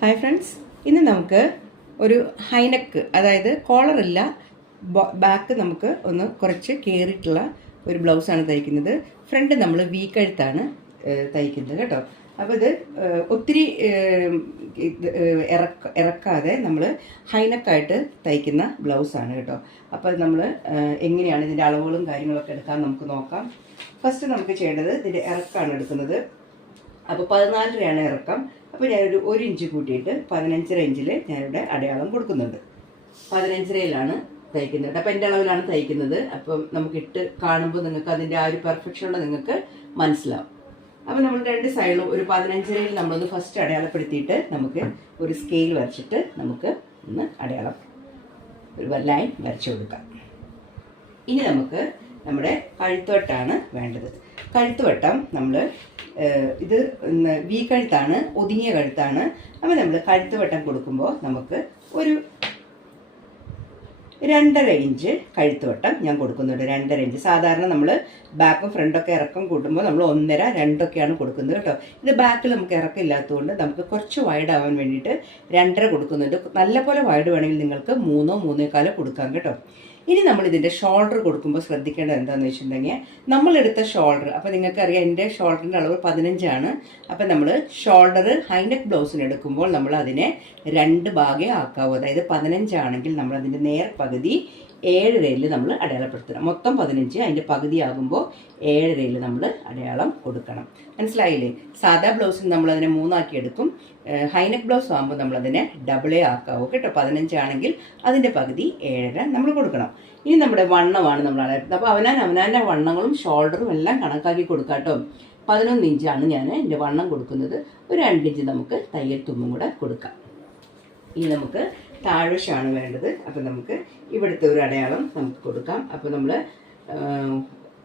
Hi friends, ഇന്ന് നമുക്ക് ഒരു ഹൈനെക്ക്, അതായത് കോളറില്ല, ബാക്ക് നമുക്ക് ഒന്ന് കുറച്ച് കയറിയിട്ടുള്ള ഒരു ബ്ലൗസാണ് തയ്ക്കുന്നത്. ഫ്രണ്ട് നമ്മൾ വി കഴുത്താണ് തയ്ക്കുന്നത് കേട്ടോ. അപ്പോൾ ഇത് ഒത്തിരി ഇറക്കാതെ നമ്മൾ ഹൈനെക്കായിട്ട് തയ്ക്കുന്ന ബ്ലൗസാണ് കേട്ടോ. അപ്പോൾ അത് നമ്മൾ എങ്ങനെയാണ് ഇതിൻ്റെ അളവുകളും കാര്യങ്ങളൊക്കെ എടുക്കാൻ നമുക്ക് നോക്കാം. ഫസ്റ്റ് നമുക്ക് ചെയ്യേണ്ടത് ഇതിൻ്റെ ഇറക്കാണ് എടുക്കുന്നത്. അപ്പോൾ 14.5 ഇറക്കം. അപ്പോൾ ഞാനൊരു 1 ഇഞ്ച് കൂട്ടിയിട്ട് 15.5 ഇഞ്ചിൽ ഞാനിവിടെ അടയാളം കൊടുക്കുന്നുണ്ട്. 15.5 തയ്ക്കുന്നത്. അപ്പോൾ എൻ്റെ അളവിലാണ് തയ്ക്കുന്നത്. അപ്പം നമുക്കിട്ട് കാണുമ്പോൾ നിങ്ങൾക്ക് അതിൻ്റെ ആ ഒരു പെർഫെക്ഷനുള്ള നിങ്ങൾക്ക് മനസ്സിലാവും. അപ്പോൾ നമ്മൾ രണ്ട് സൈഡിലും ഒരു 15.5 നമ്മളൊന്ന് ഫസ്റ്റ് അടയാളപ്പെടുത്തിയിട്ട് നമുക്ക് ഒരു സ്കെയിൽ വരച്ചിട്ട് നമുക്ക് ഒന്ന് അടയാളം ഒരു ലൈൻ വരച്ചു കൊടുക്കാം. ഇനി നമുക്ക് നമ്മുടെ കഴുത്തുവട്ടാണ് വേണ്ടത്. കഴുത്തുവട്ടം നമ്മൾ ഇത് വി കഴുത്താണ്, ഒതുങ്ങിയ കഴുത്താണ്. അപ്പോൾ നമ്മൾ കഴുത്തുവട്ടം കൊടുക്കുമ്പോൾ നമുക്ക് ഒരു 2.5 ഇഞ്ച് കഴുത്തുവട്ടം ഞാൻ കൊടുക്കുന്നുണ്ട്. 2.5 ഇഞ്ച്. സാധാരണ നമ്മൾ ബാക്കും ഫ്രണ്ടൊക്കെ ഇറക്കം കൂട്ടുമ്പോൾ നമ്മൾ 1.5, 2 കൊടുക്കുന്നത് കേട്ടോ. ഇത് ബാക്കിൽ നമുക്ക് ഇറക്കം ഇല്ലാത്തതുകൊണ്ട് നമുക്ക് കുറച്ച് വൈഡ് ആവാൻ വേണ്ടിയിട്ട് 2.5 കൊടുക്കുന്നുണ്ട്. നല്ലപോലെ വൈഡ് വേണമെങ്കിൽ നിങ്ങൾക്ക് 3, 3.25 കൊടുക്കാം കേട്ടോ. ഇനി നമ്മൾ ഇതിൻ്റെ ഷോൾഡർ കൊടുക്കുമ്പോൾ ശ്രദ്ധിക്കേണ്ടത് എന്താണെന്ന് വെച്ചിട്ടുണ്ടെങ്കിൽ, നമ്മളെടുത്ത ഷോൾഡർ, അപ്പോൾ നിങ്ങൾക്കറിയാം എൻ്റെ ഷോൾഡറിൻ്റെ അളവ് 15 അപ്പോൾ നമ്മൾ ഷോൾഡർ ഹൈനെക്ക് ബ്ലൗസിന് എടുക്കുമ്പോൾ നമ്മൾ അതിനെ 2 ഭാഗം ആക്കാവൂ. അതായത് 15 ആണെങ്കിൽ നമ്മൾ അതിൻ്റെ നേർ പകുതി 7.5 നമ്മൾ അടയാളപ്പെടുത്തണം. മൊത്തം 15, അതിൻ്റെ പകുതി ആകുമ്പോൾ 7.5 നമ്മൾ അടയാളം കൊടുക്കണം. മനസ്സിലായില്ലേ? സാധാ ബ്ലൗസിന് നമ്മളതിനെ 3 എടുക്കും. ഹൈനെക്ക് ബ്ലൗസ് ആകുമ്പോൾ നമ്മളതിനെ ഡബിളേ ആക്കാവൂ കേട്ടോ. 15 ആണെങ്കിൽ അതിൻ്റെ പകുതി 7.5 നമ്മൾ കൊടുക്കണം. ഇനി നമ്മുടെ വണ്ണമാണ് നമ്മൾ അടയാളപ്പെടുത്തുന്നത്. അപ്പോൾ അവനാൻ്റെ വണ്ണങ്ങളും ഷോൾഡറും എല്ലാം കണക്കാക്കി കൊടുക്കാം കേട്ടോ. 11 ഇഞ്ചാണ് ഞാൻ എൻ്റെ വണ്ണം കൊടുക്കുന്നത്. ഒരു 2 ഇഞ്ച് നമുക്ക് തയ്യൽ തുമ്പും കൂടെ കൊടുക്കാം. ഇനി നമുക്ക് താഴ്വശമാണ് വേണ്ടത്. അപ്പോൾ നമുക്ക് ഇവിടുത്തെ ഒരു അടയാളം നമുക്ക് കൊടുക്കാം. അപ്പോൾ നമ്മൾ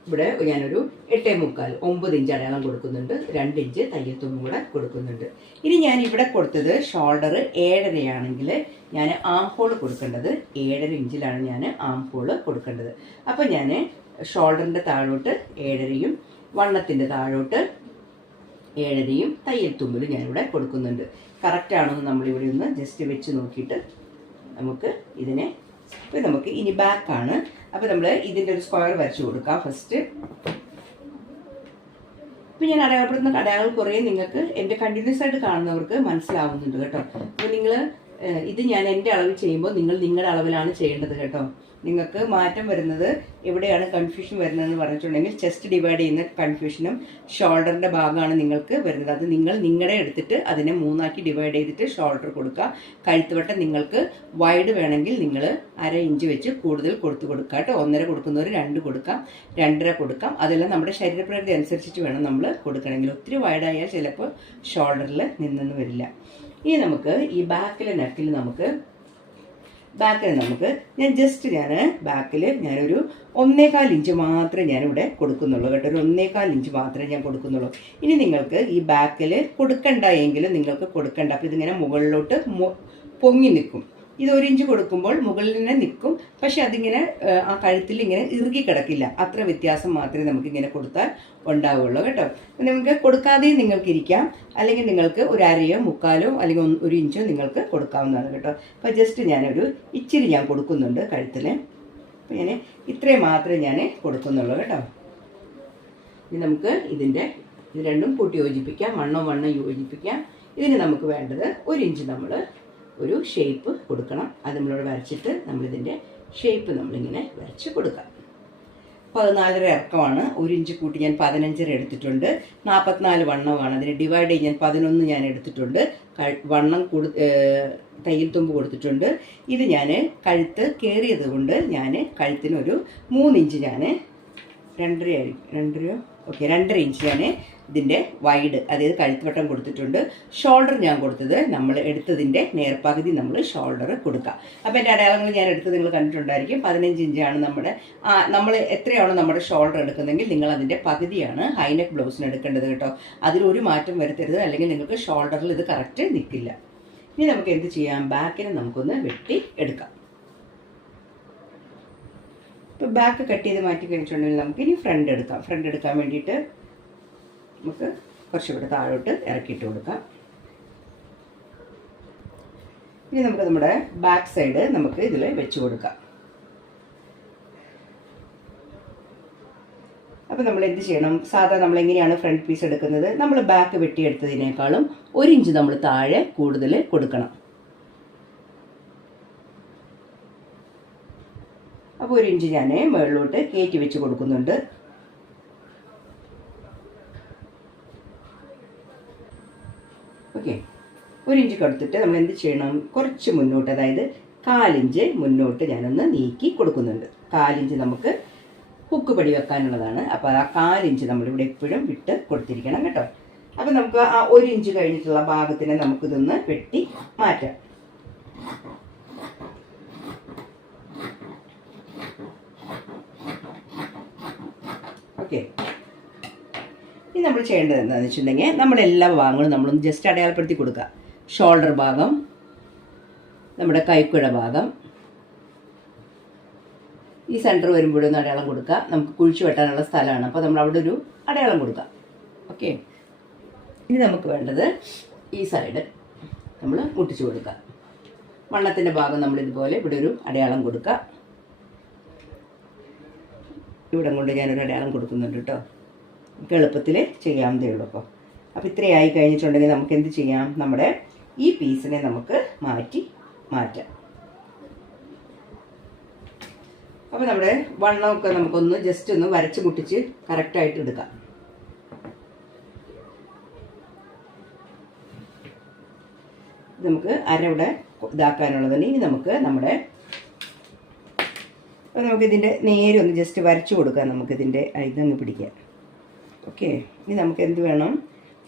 ഇവിടെ ഞാനൊരു 8.75, 9 ഇഞ്ച് അടയാളം കൊടുക്കുന്നുണ്ട്. 2 ഇഞ്ച് തയ്യൽ തുമ്പും കൂടെ കൊടുക്കുന്നുണ്ട്. ഇനി ഞാൻ ഇവിടെ കൊടുത്തത് ഷോൾഡർ 7.5 ആണെങ്കിൽ ഞാൻ ആം ഹോൾ കൊടുക്കേണ്ടത് 7.5 ഇഞ്ചിലാണ് ഞാൻ ആം ഹോൾ കൊടുക്കേണ്ടത്. അപ്പോൾ ഞാൻ ഷോൾഡറിൻ്റെ താഴോട്ട് 7.5, വണ്ണത്തിൻ്റെ താഴോട്ട് 7.5 തയ്യൽ തുമ്പിൽ ഞാനിവിടെ കൊടുക്കുന്നുണ്ട്. കറക്റ്റ് ആണോ എന്ന് നമ്മളിവിടെ ഒന്ന് ജസ്റ്റ് വെച്ച് നോക്കിയിട്ട് നമുക്ക് ഇതിനെ, ഇപ്പോൾ നമുക്ക് ഇനി ബാക്കാണ്. അപ്പോൾ നമ്മൾ ഇതിൻ്റെ ഒരു സ്ക്വയർ വരച്ച് കൊടുക്കാം ഫസ്റ്റ്. ഇപ്പം ഞാൻ അടയാളപ്പെടുന്ന അടയാളങ്ങൾ കുറേ നിങ്ങൾക്ക് എൻ്റെ കണ്ടിന്യൂസ് ആയിട്ട് കാണുന്നവർക്ക് മനസ്സിലാവുന്നുണ്ട് കേട്ടോ. അപ്പോൾ നിങ്ങൾ ഇത് ഞാൻ എൻ്റെ അളവിൽ ചെയ്യുമ്പോൾ നിങ്ങൾ നിങ്ങളുടെ അളവിലാണ് ചെയ്യേണ്ടത് കേട്ടോ. നിങ്ങൾക്ക് മാറ്റം വരുന്നത് എവിടെയാണ് കൺഫ്യൂഷൻ വരുന്നതെന്ന് പറഞ്ഞിട്ടുണ്ടെങ്കിൽ, ചെസ്റ്റ് ഡിവൈഡ് ചെയ്യുന്ന കൺഫ്യൂഷനും ഷോൾഡറിൻ്റെ ഭാഗമാണ് നിങ്ങൾക്ക് വരുന്നത്. അത് നിങ്ങൾ നിങ്ങളുടെ എടുത്തിട്ട് അതിനെ 3 ഡിവൈഡ് ചെയ്തിട്ട് ഷോൾഡർ കൊടുക്കുക. കഴുത്തുവട്ടം നിങ്ങൾക്ക് വൈഡ് വേണമെങ്കിൽ നിങ്ങൾ 1/2 ഇഞ്ച് വെച്ച് കൂടുതൽ കൊടുക്കുക കേട്ടോ. 1.5 കൊടുക്കുന്നവർ 2 കൊടുക്കാം, 2.5 കൊടുക്കാം. അതെല്ലാം നമ്മുടെ ശരീരപ്രകൃതി അനുസരിച്ചിട്ട് വേണം നമ്മൾ കൊടുക്കണമെങ്കിൽ. ഒത്തിരി വൈഡായാൽ ചിലപ്പോൾ ഷോൾഡറിൽ നിന്നൊന്നും വരില്ല. ഇനി നമുക്ക് ഈ ബാക്കിലെ നെക്കിൽ നമുക്ക് ഞാൻ ജസ്റ്റ് ബാക്കിൽ ഞാനൊരു 1.25 ഇഞ്ച് മാത്രമേ ഞാനിവിടെ കൊടുക്കുന്നുള്ളൂ കേട്ടോ. ഒരു 1.25 ഇഞ്ച് മാത്രമേ ഞാൻ കൊടുക്കുന്നുള്ളൂ. ഇനി നിങ്ങൾക്ക് ഈ ബാക്കിൽ കൊടുക്കണ്ട എങ്കിലും നിങ്ങൾക്ക് കൊടുക്കണ്ട. അപ്പോൾ ഇതിങ്ങനെ മുകളിലോട്ട് പൊങ്ങി നിൽക്കും. ഇത് 1 ഇഞ്ച് കൊടുക്കുമ്പോൾ മുകളിൽ തന്നെ നിൽക്കും. പക്ഷെ അതിങ്ങനെ ആ കഴുത്തിൽ ഇങ്ങനെ ഇറുകി കിടക്കില്ല. അത്ര വ്യത്യാസം മാത്രമേ നമുക്കിങ്ങനെ കൊടുത്താൽ ഉണ്ടാവുള്ളൂ കേട്ടോ. നിങ്ങൾക്ക് കൊടുക്കാതെയും നിങ്ങൾക്കിരിക്കാം, അല്ലെങ്കിൽ നിങ്ങൾക്ക് ഒരു 1/2, 1/4 അല്ലെങ്കിൽ 1 ഇഞ്ചോ നിങ്ങൾക്ക് കൊടുക്കാവുന്നതാണ് കേട്ടോ. അപ്പോൾ ജസ്റ്റ് ഞാനൊരു ഇച്ചിരി ഞാൻ കൊടുക്കുന്നുണ്ട് കഴുത്തിൽ. അപ്പോൾ ഞാൻ ഇത്രയും മാത്രമേ ഞാൻ കൊടുക്കുന്നുള്ളൂ കേട്ടോ. ഇനി നമുക്ക് ഇത് രണ്ടും കൂട്ടി യോജിപ്പിക്കാം, വണ്ണം യോജിപ്പിക്കാം. ഇതിന് നമുക്ക് വേണ്ടത് 1 ഇഞ്ച് നമ്മൾ ഒരു ഷേപ്പ് കൊടുക്കണം. അത് നമ്മളിവിടെ വരച്ചിട്ട് നമ്മളിതിൻ്റെ ഷേപ്പ് നമ്മളിങ്ങനെ വരച്ച് കൊടുക്കാം. 14.5 ഇറക്കമാണ്. 1 ഇഞ്ച് കൂട്ടി ഞാൻ 15.5 എടുത്തിട്ടുണ്ട്. 44 വണ്ണമാണ്. അതിനെ ഡിവൈഡ് ചെയ്ത് ഞാൻ 11 ഞാൻ എടുത്തിട്ടുണ്ട്. വണ്ണം തയ്യൽ തുമ്പ് കൊടുത്തിട്ടുണ്ട്. ഇത് ഞാൻ കഴുത്ത് കയറിയത് കൊണ്ട് ഞാൻ കഴുത്തിനൊരു 3 ഇഞ്ച് ഞാൻ 2.5 ഇഞ്ച് ഞാൻ ഇതിൻ്റെ വൈഡ്, അതായത് കഴുത്തുവട്ടം കൊടുത്തിട്ടുണ്ട്. ഷോൾഡർ ഞാൻ കൊടുത്തത് നമ്മൾ എടുത്തതിൻ്റെ നേർപകുതി നമ്മൾ ഷോൾഡർ കൊടുക്കുക. അപ്പോൾ എൻ്റെ അടയാളങ്ങൾ ഞാൻ എടുത്തത് നിങ്ങൾ കണ്ടിട്ടുണ്ടായിരിക്കും. 15 ഇഞ്ചാണ് നമ്മൾ എത്രയാണോ നമ്മുടെ ഷോൾഡർ എടുക്കുന്നതെങ്കിൽ നിങ്ങൾ അതിൻ്റെ പകുതിയാണ് ഹൈനെക്ക് ബ്ലൗസിന് എടുക്കേണ്ടത് കേട്ടോ. അതിലൊരു മാറ്റം വരുത്തരുത്, അല്ലെങ്കിൽ നിങ്ങൾക്ക് ഷോൾഡറിൽ ഇത് കറക്റ്റ് നിൽക്കില്ല. ഇനി നമുക്ക് എന്ത് ചെയ്യാം, ബാക്കിനെ നമുക്കൊന്ന് വെട്ടി എടുക്കാം. ഇപ്പോൾ ബാക്ക് കട്ട് ചെയ്ത് മാറ്റി കഴിഞ്ഞിട്ടുണ്ടെങ്കിൽ നമുക്ക് ഇനി ഫ്രണ്ട് എടുക്കാൻ വേണ്ടിയിട്ട് നമുക്ക് കുറച്ചുകൂടെ താഴോട്ട് ഇറക്കിയിട്ട് കൊടുക്കാം. ഇനി നമുക്ക് നമ്മുടെ ബാക്ക് സൈഡ് നമുക്ക് ഇതിൽ വെച്ച് കൊടുക്കാം. അപ്പോൾ നമ്മൾ എന്ത് ചെയ്യണം, സാധാരണ നമ്മൾ എങ്ങനെയാണ് ഫ്രണ്ട് പീസ് എടുക്കുന്നത്, നമ്മൾ ബാക്ക് വെട്ടിയെടുത്തതിനേക്കാളും 1 ഇഞ്ച് നമ്മൾ താഴെ കൂടുതൽ കൊടുക്കണം. അപ്പോൾ 1 ഇഞ്ച് ഞാൻ മുകളിലോട്ട് കയറ്റി വെച്ച് കൊടുക്കുന്നുണ്ട്. ഓക്കെ, 1 ഇഞ്ച് കൊടുത്തിട്ട് നമ്മൾ എന്ത് ചെയ്യണം, കുറച്ച് മുന്നോട്ട്, അതായത് 1/4 ഇഞ്ച് മുന്നോട്ട് ഞാനൊന്ന് നീക്കി കൊടുക്കുന്നുണ്ട്. 1/4 ഇഞ്ച് നമുക്ക് ഹുക്ക് പടി വെക്കാനുള്ളതാണ്. അപ്പോൾ ആ 1/4 ഇഞ്ച് നമ്മളിവിടെ എപ്പോഴും വിട്ട് കൊടുത്തിരിക്കണം കേട്ടോ. അപ്പോൾ നമുക്ക് ആ 1 ഇഞ്ച് കഴിഞ്ഞിട്ടുള്ള ഭാഗത്തിനെ നമുക്കിതൊന്ന് വെട്ടി മാറ്റാം. ഓക്കെ, ഇനി നമ്മൾ ചെയ്യേണ്ടത് എന്താണെന്ന് വെച്ചിട്ടുണ്ടെങ്കിൽ നമ്മുടെ എല്ലാ ഭാഗങ്ങളും നമ്മളൊന്ന് ജസ്റ്റ് അടയാളപ്പെടുത്തി കൊടുക്കുക. ഷോൾഡർ ഭാഗം, നമ്മുടെ കൈക്കുഴ ഭാഗം, ഈ സെൻറ്റർ വരുമ്പോഴൊന്ന് അടയാളം കൊടുക്കുക. നമുക്ക് കുഴിച്ചു വെട്ടാനുള്ള സ്ഥലമാണ്, അപ്പോൾ നമ്മൾ അവിടെ ഒരു അടയാളം കൊടുക്കുക. ഓക്കെ, ഇനി നമുക്ക് വേണ്ടത് ഈ സൈഡ് നമ്മൾ മുട്ടിച്ചു കൊടുക്കുക. വണ്ണത്തിൻ്റെ ഭാഗം നമ്മളിതുപോലെ ഇവിടെ ഒരു അടയാളം കൊടുക്കുക. ഇവിടെ കൊണ്ട് ഞാനൊരു അടയാളം കൊടുക്കുന്നുണ്ട് കേട്ടോ. നമുക്ക് എളുപ്പത്തിൽ ചെയ്യാവുന്നതേ ഉള്ളൂ. അപ്പോൾ ഇത്രയായി കഴിഞ്ഞിട്ടുണ്ടെങ്കിൽ നമുക്ക് എന്ത് ചെയ്യാം, നമ്മുടെ ഈ പീസിനെ നമുക്ക് മാറ്റാം. അപ്പോൾ നമ്മുടെ വണ്ണമൊക്കെ നമുക്കൊന്ന് ജസ്റ്റ് ഒന്ന് വരച്ച് മുട്ടിച്ച് കറക്റ്റായിട്ട് എടുക്കാം. നമുക്ക് അരവിടെ ഇതാക്കാനുള്ളതാണ്. ഇനി നമുക്ക് നമുക്കിതിൻ്റെ നേരെ ഒന്ന് ജസ്റ്റ് വരച്ച് കൊടുക്കാം. നമുക്കിതിൻ്റെ ഇതങ്ങ് പിടിക്കാം. ഓക്കെ, ഇനി നമുക്ക് എന്ത് വേണം,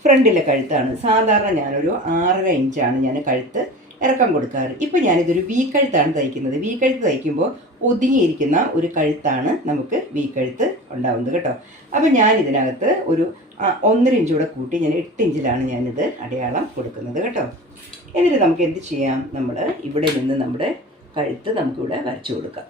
ഫ്രണ്ടിലെ കഴുത്താണ്. സാധാരണ ഞാനൊരു 6.5 ഇഞ്ചാണ് ഞാൻ കഴുത്ത് ഇറക്കം കൊടുക്കാറ്. ഇപ്പം ഞാനിതൊരു വി കഴുത്താണ് തയ്ക്കുന്നത്. വി കഴുത്ത് തയ്ക്കുമ്പോൾ ഒതുങ്ങിയിരിക്കുന്ന ഒരു കഴുത്താണ് നമുക്ക് വി കഴുത്ത് ഉണ്ടാവുന്നത് കേട്ടോ. അപ്പം ഞാനിതിനകത്ത് ഒരു 1.5 ഇഞ്ച് കൂടെ കൂട്ടി ഞാൻ 8 ഇഞ്ചിലാണ് ഞാനിത് അടയാളം കൊടുക്കുന്നത് കേട്ടോ. എന്നിട്ട് നമുക്ക് എന്ത് ചെയ്യാം, നമ്മൾ ഇവിടെ നിന്ന് നമ്മുടെ കഴുത്ത് നമുക്കിവിടെ വരച്ചു കൊടുക്കാം.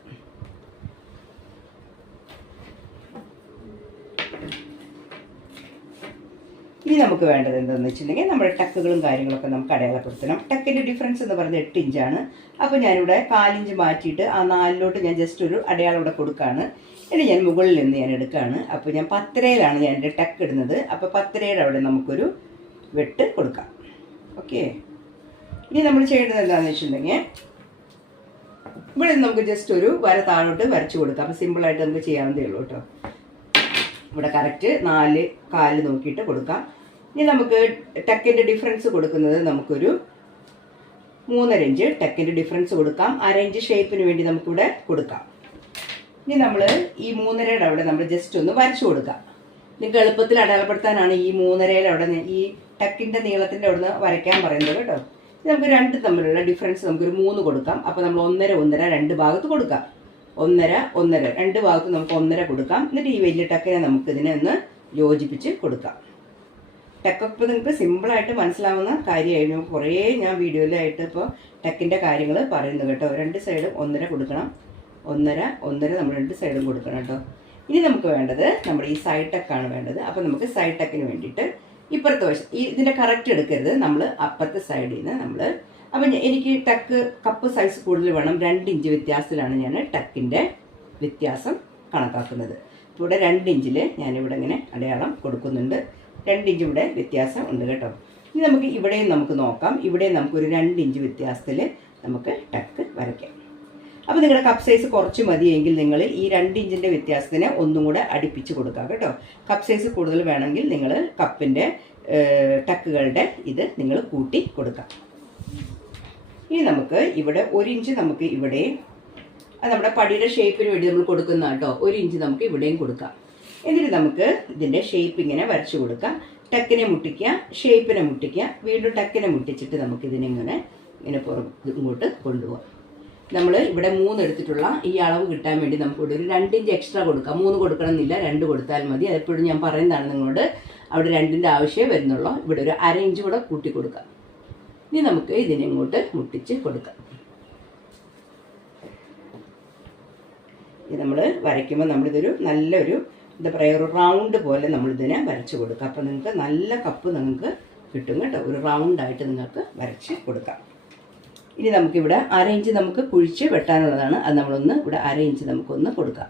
ഇനി നമുക്ക് വേണ്ടത് എന്താണെന്ന് വെച്ചിട്ടുണ്ടെങ്കിൽ നമ്മുടെ ടക്കുകളും കാര്യങ്ങളൊക്കെ നമുക്ക് അടയാളപ്പെടുത്തണം. ടക്കിൻ്റെ ഡിഫറൻസ് എന്ന് പറയുന്നത് 8 ഇഞ്ചാണ്. അപ്പോൾ ഞാനിവിടെ 1/4 ഇഞ്ച് മാറ്റിയിട്ട് ആ 4ലോട്ട് ഞാൻ ജസ്റ്റ് ഒരു അടയാളം ഇവിടെ കൊടുക്കുകയാണ്. ഇനി ഞാൻ മുകളിൽ നിന്ന് ഞാൻ എടുക്കുകയാണ്. അപ്പോൾ ഞാൻ 10-യിലാണ് ഞാൻ എൻ്റെ ടക്ക് ഇടുന്നത്. അപ്പോൾ 10-യുടെ അവിടെ നമുക്കൊരു വെട്ട് കൊടുക്കാം. ഓക്കെ, ഇനി നമ്മൾ ചെയ്യേണ്ടത് എന്താണെന്ന് വെച്ചിട്ടുണ്ടെങ്കിൽ ഇവിടെ നമുക്ക് ജസ്റ്റ് ഒരു വര താഴോട്ട് വരച്ചു കൊടുക്കാം. അപ്പോൾ സിമ്പിളായിട്ട് നമുക്ക് ചെയ്യാവുന്നതേ ഉള്ളൂ കേട്ടോ. ഇവിടെ കറക്റ്റ് 4 കാല് നോക്കിയിട്ട് കൊടുക്കാം. ഇനി നമുക്ക് ടക്കിൻ്റെ ഡിഫറൻസ് കൊടുക്കുന്നത് നമുക്കൊരു 3.5 ഇഞ്ച് ടക്കിൻ്റെ ഡിഫറൻസ് കൊടുക്കാം. 1/2 ഇഞ്ച് ഷേപ്പിന് വേണ്ടി നമുക്കിവിടെ കൊടുക്കാം. ഇനി നമ്മൾ ഈ 3.5യുടെ അവിടെ നമ്മൾ ജസ്റ്റ് ഒന്ന് വരച്ചു കൊടുക്കാം. നിങ്ങൾക്ക് എളുപ്പത്തിൽ അടയാളപ്പെടുത്താനാണ് ഈ 3.5യുടെ അവിടെ ഈ ടക്കിൻ്റെ നീളത്തിൻ്റെ അവിടെ നിന്ന് വരയ്ക്കാൻ പറയുന്നത് കേട്ടോ. നമുക്ക് 2 തമ്മിലുള്ള ഡിഫറൻസ് നമുക്കൊരു 3 കൊടുക്കാം. അപ്പോൾ നമ്മൾ 1.5 2 ഭാഗത്ത് കൊടുക്കാം. 1.5 2 ഭാഗത്ത് നമുക്ക് 1.5 കൊടുക്കാം. എന്നിട്ട് ഈ വലിയ ടക്കിനെ നമുക്ക് ഇതിനെ ഒന്ന് യോജിപ്പിച്ച് കൊടുക്കാം. ടക്കൊക്കെ നിങ്ങൾക്ക് സിമ്പിളായിട്ട് മനസ്സിലാവുന്ന കാര്യമായിരുന്നു. കുറേ ഞാൻ വീഡിയോയിലായിട്ട് ഇപ്പോൾ ടക്കിൻ്റെ കാര്യങ്ങൾ പറയുന്നു കേട്ടോ. 2 സൈഡും 1.5 കൊടുക്കണം. 1.5 നമ്മൾ 2 സൈഡും കൊടുക്കണം കേട്ടോ. ഇനി നമുക്ക് വേണ്ടത് നമ്മുടെ ഈ സൈഡ് ടക്കാണ് വേണ്ടത്. അപ്പോൾ നമുക്ക് സൈഡ് ടക്കിന് വേണ്ടിയിട്ട് ഇപ്പുറത്തെ വശം ഇതിൻ്റെ കറക്റ്റ് എടുക്കരുത്. നമ്മൾ അപ്പുറത്തെ സൈഡിൽ നിന്ന് നമ്മൾ അപ്പം എനിക്ക് ടക്ക് കപ്പ് സൈസ് കൂടുതൽ വേണം. 2 ഇഞ്ച് വ്യത്യാസത്തിലാണ് ഞാൻ ടക്കിൻ്റെ വ്യത്യാസം കണക്കാക്കുന്നത്. ഇപ്പോൾ ഇവിടെ 2 ഇഞ്ചിൽ ഞാനിവിടെ ഇങ്ങനെ അടയാളം കൊടുക്കുന്നുണ്ട്. 2 ഇഞ്ച് ഇവിടെ വ്യത്യാസം ഉണ്ട് കേട്ടോ. ഇനി നമുക്ക് ഇവിടെയും നമുക്ക് നോക്കാം. ഇവിടെയും നമുക്കൊരു 2 ഇഞ്ച് വ്യത്യാസത്തിൽ നമുക്ക് ടക്ക് വരയ്ക്കാം. അപ്പോൾ നിങ്ങളുടെ കപ്പ് സൈസ് കുറച്ച് മതിയെങ്കിൽ നിങ്ങൾ ഈ 2 ഇഞ്ചിൻ്റെ വ്യത്യാസത്തിന് ഒന്നും കൂടെ അടുപ്പിച്ച് കൊടുക്കാം കേട്ടോ. കപ്പ് സൈസ് കൂടുതൽ വേണമെങ്കിൽ നിങ്ങൾ കപ്പിൻ്റെ ടക്കുകളുടെ ഇത് നിങ്ങൾ കൂട്ടി കൊടുക്കാം. ഇനി നമുക്ക് ഇവിടെ 1 ഇഞ്ച് നമുക്ക് ഇവിടെ നമ്മുടെ പടിയുടെ ഷേപ്പിന് വേണ്ടി നമ്മൾ കൊടുക്കുന്ന കേട്ടോ. 1 ഇഞ്ച് നമുക്ക് ഇവിടെയും കൊടുക്കാം. എന്നിട്ട് നമുക്ക് ഇതിൻ്റെ ഷേപ്പ് ഇങ്ങനെ വരച്ചു കൊടുക്കാം. ടക്കിനെ മുട്ടിക്കുക, ഷേപ്പിനെ മുട്ടിക്കുക, വീണ്ടും ടക്കിനെ മുട്ടിച്ചിട്ട് നമുക്കിതിനിങ്ങനെ ഇങ്ങോട്ട് കൊണ്ടുപോകാം. നമ്മൾ ഇവിടെ 3 എടുത്തിട്ടുള്ള ഈ അളവ് കിട്ടാൻ വേണ്ടി നമുക്കിവിടെ ഒരു 2 ഇഞ്ച് എക്സ്ട്രാ കൊടുക്കാം. 3 കൊടുക്കണമെന്നില്ല, 2 കൊടുത്താൽ മതി. അതെപ്പോഴും ഞാൻ പറയുന്നതാണ് നിങ്ങളോട്. അവിടെ 2ൻ്റെ ആവശ്യമേ വരുന്നുള്ളൂ. ഇവിടെ ഒരു 1/2 ഇഞ്ച് കൂടെ കൂട്ടി കൊടുക്കാം. ഇനി നമുക്ക് ഇതിനെ ഇങ്ങോട്ട് മുട്ടിച്ച് കൊടുക്കാം. ഇത് നമ്മൾ വരയ്ക്കുമ്പോൾ നമ്മളിതൊരു നല്ലൊരു എന്താ പറയുക, ഒരു റൗണ്ട് പോലെ നമ്മളിതിനെ വരച്ച് കൊടുക്കാം. അപ്പോൾ നിങ്ങൾക്ക് നല്ല കപ്പ് നിങ്ങൾക്ക് കിട്ടും കേട്ടോ. ഒരു റൗണ്ടായിട്ട് നിങ്ങൾക്ക് വരച്ച് കൊടുക്കാം. ഇനി നമുക്കിവിടെ 1/2 ഇഞ്ച് നമുക്ക് കുഴിച്ച് വെട്ടാനുള്ളതാണ്. അത് നമ്മളൊന്ന് ഇവിടെ 1/2 ഇഞ്ച് നമുക്കൊന്ന് കൊടുക്കാം.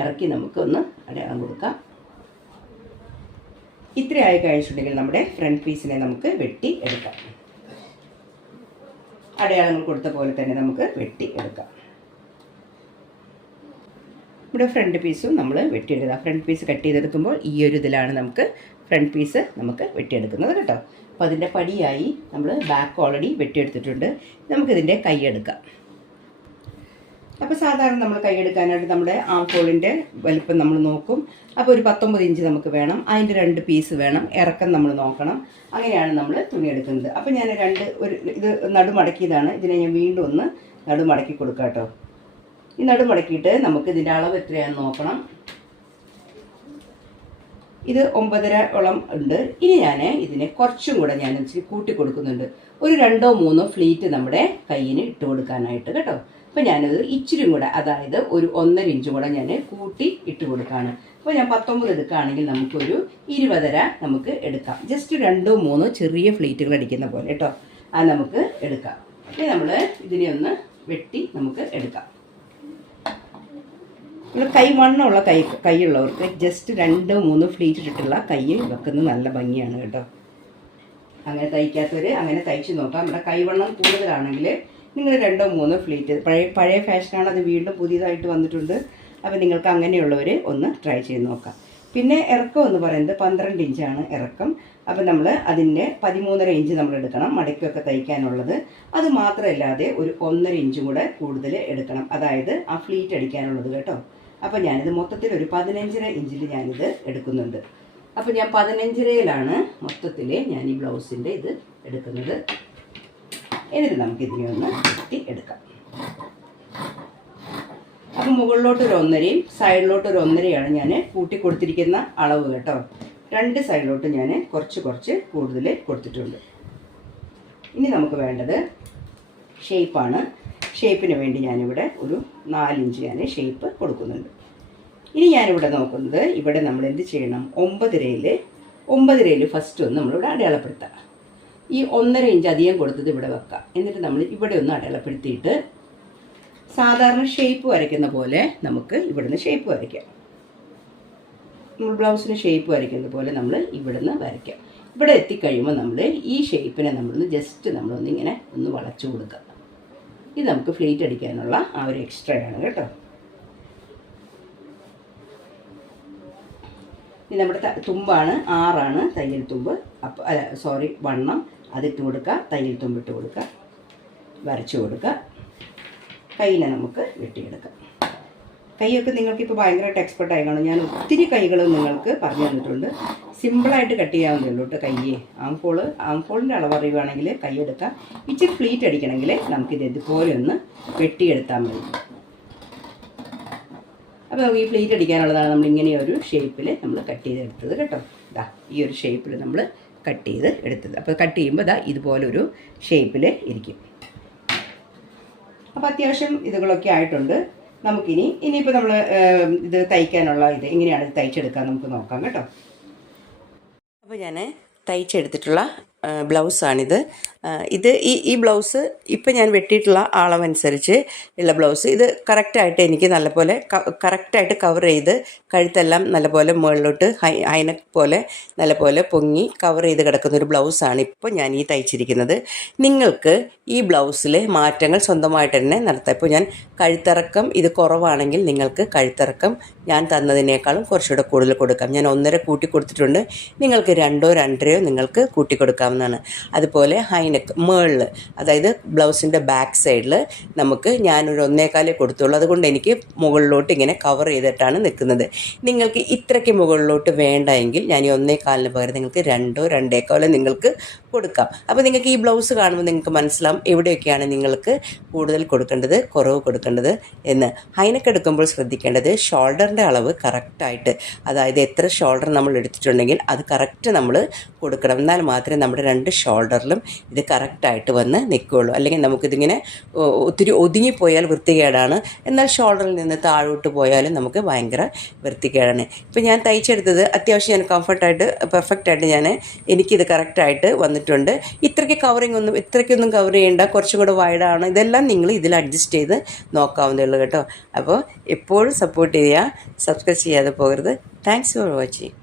ഇറക്കി നമുക്കൊന്ന് അടയാളം കൊടുക്കാം. ഇത്രയായി കഴിഞ്ഞിട്ടുണ്ടെങ്കിൽ നമ്മുടെ ഫ്രണ്ട് പീസിനെ നമുക്ക് വെട്ടി എടുക്കാം. അടയാളങ്ങൾ കൊടുത്ത പോലെ തന്നെ നമുക്ക് വെട്ടി എടുക്കാം. ഇവിടെ ഫ്രണ്ട് പീസും നമ്മൾ വെട്ടിയെടുക്കുക. ഫ്രണ്ട് പീസ് കട്ട് ചെയ്തെടുക്കുമ്പോൾ ഈ ഒരു ഇതിലാണ് നമുക്ക് ഫ്രണ്ട് പീസ് നമുക്ക് വെട്ടിയെടുക്കുന്നത് കേട്ടോ. അപ്പോൾ അതിൻ്റെ പടിയായി നമ്മൾ ബാക്ക് ഓൾറെഡി വെട്ടിയെടുത്തിട്ടുണ്ട്. നമുക്കിതിൻ്റെ കൈ എടുക്കാം. അപ്പോൾ സാധാരണ നമ്മൾ കൈ എടുക്കാനായിട്ട് നമ്മുടെ ആം ഹോളിൻ്റെ വലിപ്പം നമ്മൾ നോക്കും. അപ്പോൾ ഒരു 19 ഇഞ്ച് നമുക്ക് വേണം. അതിൻ്റെ 2 പീസ് വേണം. ഇറക്കം നമ്മൾ നോക്കണം. അങ്ങനെയാണ് നമ്മൾ തുണി എടുക്കുന്നത്. അപ്പോൾ ഞാൻ ഇത് നടുമടക്കിയതാണ്. ഇതിനെ ഞാൻ വീണ്ടും ഒന്ന് നടുമടക്കി കൊടുക്കാം കേട്ടോ. ഈ നടുമടക്കിയിട്ട് നമുക്ക് ഇതിൻ്റെ അളവ് എത്രയാണെന്ന് നോക്കണം. ഇത് 9.5 ഉണ്ട്. ഇനി ഞാൻ ഇതിനെ കുറച്ചും കൂടെ ഞാൻ ഇച്ചിരി കൂട്ടി കൊടുക്കുന്നുണ്ട്. ഒരു 2-3 ഫ്ലീറ്റ് നമ്മുടെ കയ്യിന് ഇട്ട് കൊടുക്കാനായിട്ട് കേട്ടോ. അപ്പോൾ ഞാനത് ഇച്ചിരിയും കൂടെ, അതായത് ഒരു 1.5 ഇഞ്ചും കൂടെ ഞാൻ കൂട്ടി ഇട്ട് കൊടുക്കുകയാണ്. അപ്പോൾ ഞാൻ 19 എടുക്കുകയാണെങ്കിൽ നമുക്കൊരു 20.5 നമുക്ക് എടുക്കാം. ജസ്റ്റ് 2-3 ചെറിയ ഫ്ലീറ്റുകൾ അടിക്കുന്ന പോലെ കേട്ടോ. അത് നമുക്ക് എടുക്കാം. ഇനി നമ്മൾ ഇതിനെ ഒന്ന് വെട്ടി നമുക്ക് എടുക്കാം. നമ്മൾ കൈ വണ്ണമുള്ള കൈയുള്ളവർക്ക് ജസ്റ്റ് 2-3 ഫ്ലീറ്റ് ഇട്ടിട്ടുള്ള കൈ വെക്കുന്നത് നല്ല ഭംഗിയാണ് കേട്ടോ. അങ്ങനെ തയ്ക്കാത്തവർ അങ്ങനെ തയ്ച്ച് നോക്കാം. നമ്മുടെ കൈവണ്ണം കൂടുതലാണെങ്കിൽ നിങ്ങൾ 2-3 ഫ്ലീറ്റ്, പഴയ ഫാഷനാണ്, അത് വീണ്ടും പുതിയതായിട്ട് വന്നിട്ടുണ്ട്. അപ്പോൾ നിങ്ങൾക്ക് അങ്ങനെയുള്ളവർ ഒന്ന് ട്രൈ ചെയ്ത് നോക്കാം. പിന്നെ ഇറക്കം എന്ന് പറയുന്നത് 12 ഇഞ്ചാണ് ഇറക്കം. അപ്പോൾ നമ്മൾ അതിൻ്റെ 13.5 ഇഞ്ച് നമ്മൾ എടുക്കണം മടക്കൊക്കെ തയ്ക്കാനുള്ളത്. അത് മാത്രമല്ലാതെ ഒരു 1.5 ഇഞ്ചും കൂടെ കൂടുതൽ എടുക്കണം, അതായത് ആ ഫ്ലീറ്റ് അടിക്കാനുള്ളത് കേട്ടോ. അപ്പോൾ ഞാനിത് മൊത്തത്തിൽ ഒരു 15.5 ഇഞ്ചിൽ ഞാനിത് എടുക്കുന്നുണ്ട്. അപ്പോൾ ഞാൻ 15.5-യിലാണ് മൊത്തത്തിൽ ഞാൻ ഈ ബ്ലൗസിൻ്റെ ഇത് എടുക്കുന്നത്. എന്നിട്ട് നമുക്കിതിനെ ഒന്ന് വെട്ടി എടുക്കാം. അപ്പോൾ മുകളിലോട്ട് ഒരു 1.5യും സൈഡിലോട്ട് ഒരു 1.5യാണ് ഞാൻ കൂട്ടി കൊടുത്തിരിക്കുന്ന അളവ് കേട്ടോ. 2 സൈഡിലോട്ട് ഞാൻ കുറച്ച് കൂടുതൽ കൊടുത്തിട്ടുണ്ട്. ഇനി നമുക്ക് വേണ്ടത് ഷേപ്പാണ്. ഷേപ്പിന് വേണ്ടി ഞാനിവിടെ ഒരു 4 ഇഞ്ച് ഞാൻ ഷേപ്പ് കൊടുക്കുന്നുണ്ട്. ഇനി ഞാനിവിടെ നോക്കുന്നത്, ഇവിടെ നമ്മൾ എന്ത് ചെയ്യണം, 9.5-യിൽ ഫസ്റ്റ് ഒന്ന് നമ്മളിവിടെ അടയാളപ്പെടുത്താം. ഈ 1.5 ഇഞ്ച് അധികം കൊടുത്തത് ഇവിടെ വെക്കാം. എന്നിട്ട് നമ്മൾ ഇവിടെ ഒന്ന് അടയാളപ്പെടുത്തിയിട്ട് സാധാരണ ഷേപ്പ് വരയ്ക്കുന്ന പോലെ നമുക്ക് ഇവിടുന്ന് ഷേപ്പ് വരയ്ക്കാം. നമ്മൾ ബ്ലൗസിന് ഷേപ്പ് വരയ്ക്കുന്ന പോലെ നമ്മൾ ഇവിടുന്ന് വരയ്ക്കാം. ഇവിടെ എത്തിക്കഴിയുമ്പോൾ നമ്മൾ ഈ ഷേപ്പിനെ നമ്മളൊന്ന് ജസ്റ്റ് നമ്മളൊന്നിങ്ങനെ ഒന്ന് വളച്ചു കൊടുക്കുക. ഇത് നമുക്ക് ഫ്ലീറ്റ് അടിക്കാനുള്ള ആ ഒരു എക്സ്ട്രായാണ് കേട്ടോ. ഇത് നമ്മുടെ തുമ്പാണ്, 6ആണ് തയ്യൽ തുമ്പ്. അപ്പോൾ വണ്ണം അതിട്ട് കൊടുക്കുക, തയ്യൽ തുമ്പിട്ട് കൊടുക്കുക, വരച്ചു കൊടുക്കുക. കൈനെ നമുക്ക് വെട്ടിയെടുക്കാം. കൈയൊക്കെ നിങ്ങൾക്കിപ്പോൾ ഭയങ്കരമായിട്ട് എക്സ്പെർട്ടായി കാണും. ഞാൻ ഒത്തിരി കൈകൾ നിങ്ങൾക്ക് പറഞ്ഞു തന്നിട്ടുണ്ട്. സിമ്പിളായിട്ട് കട്ട് ചെയ്യാവുന്നേ ഉള്ളൂ കേട്ടോ. കയ്യേ ആംഫോളിൻ്റെ അളവ് അറിയുവാണെങ്കിൽ കൈയെടുക്കാം. ഇച്ചിരി ഫ്ലീറ്റ് അടിക്കണമെങ്കിൽ നമുക്കിത് ഇതുപോലെ ഒന്ന് വെട്ടിയെടുത്താൽ മതി. അപ്പോൾ നമുക്ക് ഈ ഫ്ലീറ്റ് അടിക്കാനുള്ളതാണ് നമ്മളിങ്ങനെ ഒരു ഷേപ്പിൽ നമ്മൾ കട്ട് ചെയ്തെടുത്തത് കേട്ടോ. ഇതാ ഈ ഒരു ഷേപ്പിൽ നമ്മൾ കട്ട് ചെയ്ത് എടുത്തത്. അപ്പോൾ കട്ട് ചെയ്യുമ്പോൾ ഇതാ ഇതുപോലൊരു ഷേപ്പിൽ ഇരിക്കും. അപ്പോൾ അത്യാവശ്യം ഇതുകളൊക്കെ ആയിട്ടുണ്ട്. ഇനിയിപ്പോൾ നമ്മൾ ഇത് തയ്ക്കാനുള്ള എങ്ങനെയാണ് ഇത് തയ്ച്ചെടുക്കാൻ നമുക്ക് നോക്കാം കേട്ടോ. അപ്പോൾ ഞാൻ തയ്ച്ചെടുത്തിട്ടുള്ള ബ്ലൗസാണിത്. ഈ ബ്ലൗസ് ഇപ്പം ഞാൻ വെട്ടിയിട്ടുള്ള അളവനുസരിച്ച് ഉള്ള ബ്ലൗസ്. ഇത് കറക്റ്റായിട്ട് എനിക്ക് നല്ലപോലെ കറക്റ്റായിട്ട് കവർ ചെയ്ത് കഴുത്തെല്ലാം നല്ലപോലെ മുകളിലോട്ട് ഹൈനെക്ക് പോലെ നല്ലപോലെ പൊങ്ങി കവർ ചെയ്ത് കിടക്കുന്ന ഒരു ബ്ലൗസാണ് ഇപ്പോൾ ഞാൻ ഈ തയ്ച്ചിരിക്കുന്നത്. നിങ്ങൾക്ക് ഈ ബ്ലൗസിൽ മാറ്റങ്ങൾ സ്വന്തമായിട്ട് തന്നെ നടത്താം. ഇപ്പോൾ ഞാൻ കഴുത്തിറക്കം ഇത് കുറവാണെങ്കിൽ നിങ്ങൾക്ക് കഴുത്തിറക്കം ഞാൻ തന്നതിനേക്കാളും കുറച്ചുകൂടെ കൂടുതൽ കൊടുക്കാം. ഞാൻ 1.5 കൂട്ടി കൊടുത്തിട്ടുണ്ട്. നിങ്ങൾക്ക് 2 2.5 നിങ്ങൾക്ക് കൂട്ടി കൊടുക്കാവുന്നതാണ്. അതുപോലെ ഹൈനെക്ക് മുകളിൽ, അതായത് ബ്ലൗസിൻ്റെ ബാക്ക് സൈഡിൽ നമുക്ക് ഞാനൊരു 1.25 കൊടുത്തുള്ളൂ. അതുകൊണ്ട് എനിക്ക് മുകളിലോട്ട് ഇങ്ങനെ കവർ ചെയ്തിട്ടാണ് നിൽക്കുന്നത്. നിങ്ങൾക്ക് ഇത്രയ്ക്ക് മുകളിലോട്ട് വേണ്ട എങ്കിൽ ഞാൻ ഈ 1.25 പകരം നിങ്ങൾക്ക് 2 2.25 നിങ്ങൾക്ക് കൊടുക്കാം. അപ്പോൾ നിങ്ങൾക്ക് ഈ ബ്ലൗസ് കാണുമ്പോൾ നിങ്ങൾക്ക് മനസ്സിലാവും എവിടെയൊക്കെയാണ് നിങ്ങൾക്ക് കൂടുതൽ കൊടുക്കേണ്ടത്, കുറവ് കൊടുക്കേണ്ടത് എന്ന്. ഹൈനെക്ക് എടുക്കുമ്പോൾ ശ്രദ്ധിക്കേണ്ടത് ഷോൾഡറിൻ്റെ അളവ് കറക്റ്റായിട്ട്, അതായത് എത്ര ഷോൾഡർ നമ്മൾ എടുത്തിട്ടുണ്ടെങ്കിൽ അത് കറക്റ്റ് നമ്മൾ കൊടുക്കണം. എന്നാൽ മാത്രമേ നമ്മുടെ 2 ഷോൾഡറിലും ഇത് കറക്റ്റായിട്ട് വന്ന് നിൽക്കുകയുള്ളൂ. അല്ലെങ്കിൽ നമുക്കിതിങ്ങനെ ഒത്തിരി ഒതുങ്ങിപ്പോയാൽ വൃത്തികേടാണ്. എന്നാൽ ഷോൾഡറിൽ നിന്ന് താഴോട്ട് പോയാലും നമുക്ക് ഭയങ്കര വൃത്തികേടാണ്. ഇപ്പോൾ ഞാൻ തയ്ച്ചെടുത്തത് അത്യാവശ്യം ഞാൻ കംഫർട്ടായിട്ട് പെർഫെക്റ്റായിട്ട് എനിക്കിത് കറക്റ്റായിട്ട് വന്നിട്ടുണ്ട്. വന്നിട്ടുണ്ട്. ഇത്രയ്ക്കൊന്നും കവർ ചെയ്യേണ്ട, കുറച്ചും കൂടെ വൈഡാണ്. ഇതെല്ലാം നിങ്ങൾ ഇതിൽ അഡ്ജസ്റ്റ് ചെയ്ത് നോക്കാവുന്നതേ ഉള്ളൂ കേട്ടോ. അപ്പോൾ എപ്പോഴും സപ്പോർട്ട് ചെയ്യുക, സബ്സ്ക്രൈബ് ചെയ്യാതെ പോകരുത്. Thanks for watching.